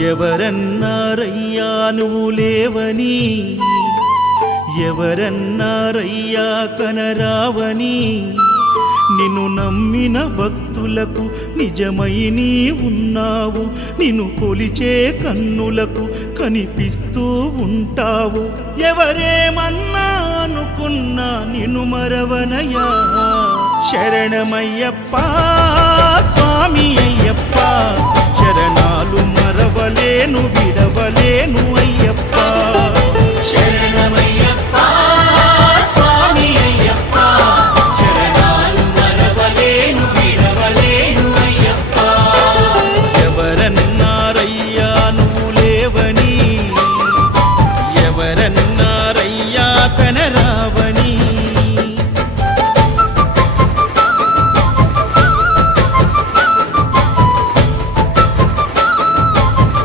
ఎవరన్నారయ్యా నువ్వు లేవని, ఎవరన్నారయ్యా కనరావని, నిన్ను నమ్మిన భక్తులకు నిజమై నీ ఉన్నావు, నిన్ను కొలిచే కన్నులకు కనిపిస్తూ ఉంటావు. ఎవరేమన్నా అనుకున్నా నిన్ను మరవనయ్యా. శరణమయ్యప్ప స్వామి అయ్యప్ప, శరణాలు మరవలేను విడవలేను అయ్యప్ప.